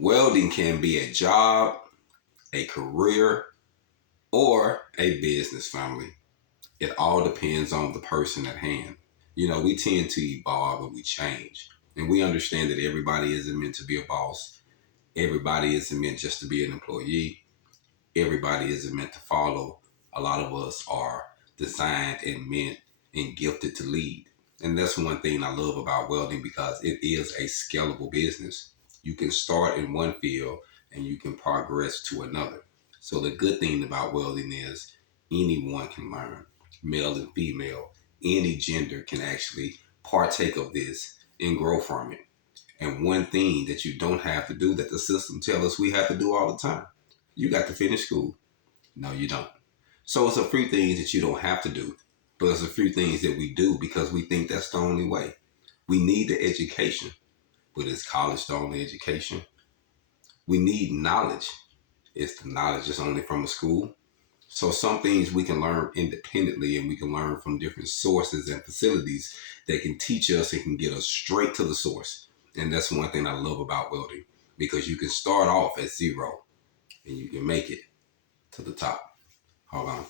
Welding can be a job, a career, or a business, family. It all depends on the person at hand. We tend to evolve and we change. And we understand that everybody isn't meant to be a boss. Everybody isn't meant just to be an employee. Everybody isn't meant to follow. A lot of us are designed and meant and gifted to lead. And that's one thing I love about welding because it is a scalable business. You can start in one field and you can progress to another. So the good thing about welding is anyone can learn, male and female, any gender can actually partake of this and grow from it. And one thing that you don't have to do that the system tells us we have to do all the time, you got to finish school. No, you don't. So it's a few things that you don't have to do, but it's a few things that we do because we think that's the only way. We need the education, but is college the only education? We need knowledge. Is the knowledge just only from a school? So some things we can learn independently and we can learn from different sources and facilities that can teach us and can get us straight to the source. And that's one thing I love about welding because you can start off at zero and you can make it to the top. Hold on.